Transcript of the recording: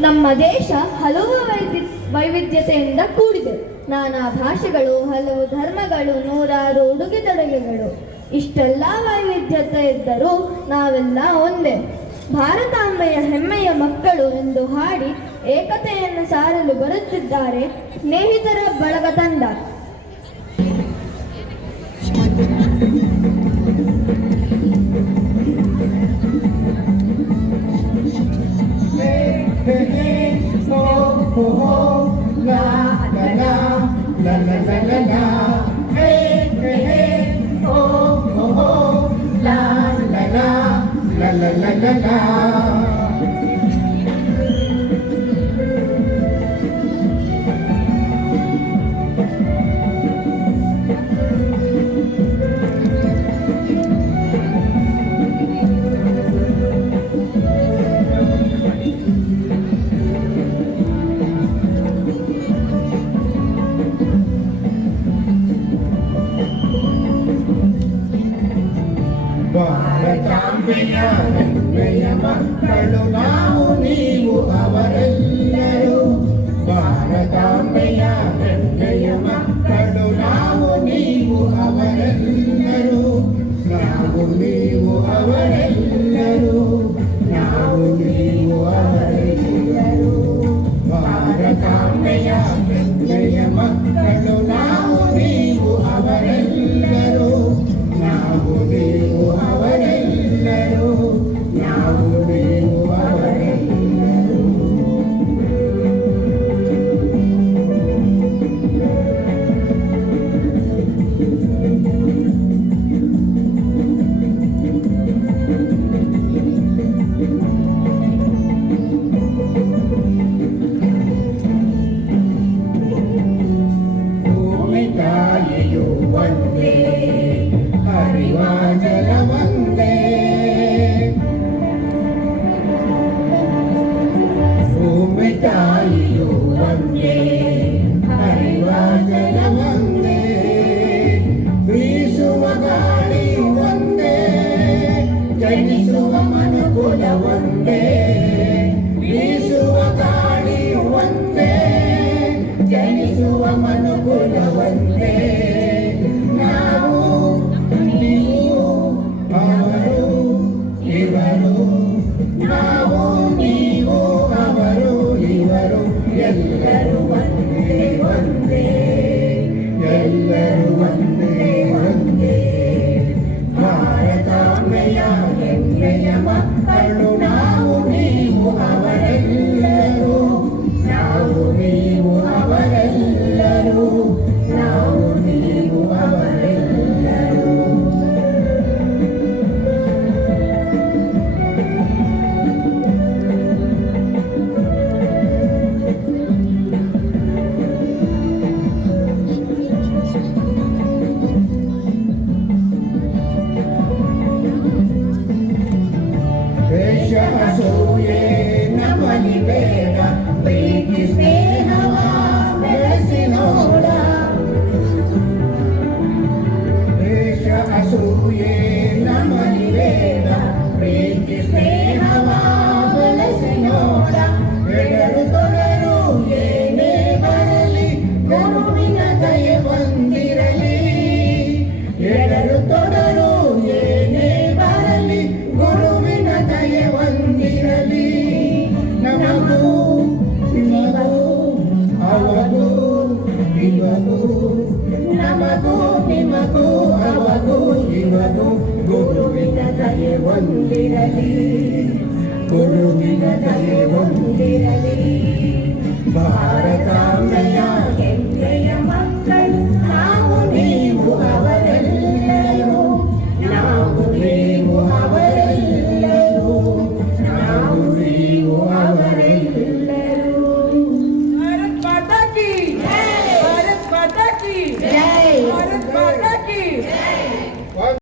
ನಮ್ಮ ದೇಶ ಹಲವು ವೈವಿಧ್ಯತೆಯಿಂದ ಕೂಡಿದೆ. ನಾನಾ ಭಾಷೆಗಳು, ಹಲವು ಧರ್ಮಗಳು, ನೂರಾರು ಉಡುಗೆ ತೊಡುಗೆಗಳು. ಇಷ್ಟೆಲ್ಲ ವೈವಿಧ್ಯತೆ ಇದ್ದರೂ ನಾವೆಲ್ಲ ಒಂದೇ. ಭಾರತಾಂಬೆಯ ಹೆಮ್ಮೆಯ ಮಕ್ಕಳು ಎಂದು ಹಾಡಿ ಏಕತೆಯನ್ನು ಸಾರಲು ಬರುತ್ತಿದ್ದಾರೆ ಸ್ನೇಹಿತರ ಬಳಗ ತಂಡ. ಭಾರತಾಂಬೆಯ ಹೆಮ್ಮೆಯ ಮಕ್ಕಳು ನಾವು ನೀವು ಅವರೆಲ್ಲರೂ. ಭಾರತಾಂಬೆಯ ಹೆಮ್ಮೆಯ ಮಕ್ಕಳು ನಾವು ನೀವು ಅವರೆಲ್ಲರೂ. ನಾವು ನೀವು ಅವರೆಲ್ಲರೂ. ನಾವು ನೀವು ಅವರೆಲ್ಲರೂ. ಭಾರತಾಂಬೆಯ ಹೆಮ್ಮೆಯ ಮಕ್ಕಳು ನಾವು ನೀವು ಅವರೆಲ್ಲರೂ. ನಾವು ನೀವು ಅವರೆಲ್ಲರೂ. ನಾವು ನೀವು ಅವರೆಲ್ಲರೂ. ಭೂಮಿ ತಾಯಿಯು ಒಂದೇ, ಹರಿವ ಜಲ ಒಂದೇ. ಭೂಮಿ ತಾಯಿಯು ಒಂದೇ, ಹರಿವ ಜಲ ಒಂದೇ. ಬೀಸುವ ಗಾಳಿ ಒಂದೇ, ಜನಿಸುವ ಮನುಕುಲ ಒಂದೇ. ಬೀಸುವ ಗಾಳಿ ಒಂದೇ, ಜನಿಸುವ ಮನುಕುಲ ಒಂದೇ. ನಾವು ನೀವು ಅವರು ಇವರು. ನಾವು ನೀವು ಅವರು ಇವರು. ಎಲ್ಲರೂ ಒಂದೇ ಒಂದೇ. ಎಲ್ಲರೂ ಒಂದೇ ಒಂದೇ. ಭಾರತಾಂಬೆಯ ಹೆಮ್ಮೆಯ ಮಕ್ಕಳು ನಾವು ನೀವು ಅವರೆಲ್ಲರೂ. ನಾವು ನೀವು ಅವರೆಲ್ಲರೂ. ನಾವು ನೀವು ಅವರೆಲ್ಲರೂ. ದ್ವೇಷ ಅಸೂಯೆ ನಮ್ಮಲ್ಲಿ ಬೇಡ, ಪ್ರೀತಿ ಸ್ನೇಹವ ಬೆಳೆಸಿ ನೋಡ. ದ್ವೇಷ ಅಸೂಯೆ ನಮ್ಮಲ್ಲಿ ಬೇಡ, ಪ್ರೀತಿ ಸ್ನೇಹವ ಬೆಳೆಸಿ ನೋಡ. ಎಡರು ತೊಡರು ಏನೇ ಬರಲಿ, ಗುರುವಿನ ದಯೆ ಬಂದಿರಲಿ. ಎಡರು ತೊಡರು ಏನೇ ಬರಲಿ, ಗುರುವಿನ ದಯೆ ಬಂದಿರಲಿ. ನಮಗೂ ನಿಮಗೂ ಅವಗೂ ಇವಗೂ. ನಮಗೂ ನಿಮಗೂ ಅವಗೂ ಇವಗೂ. ಗುರುವಿನ ದಯೆ ಒಂದಿರಲಿ. ಗುರುವಿನ ದಯೆ ಒಂದಿರಲಿ. ಭಾರತಾಂಬೆಯ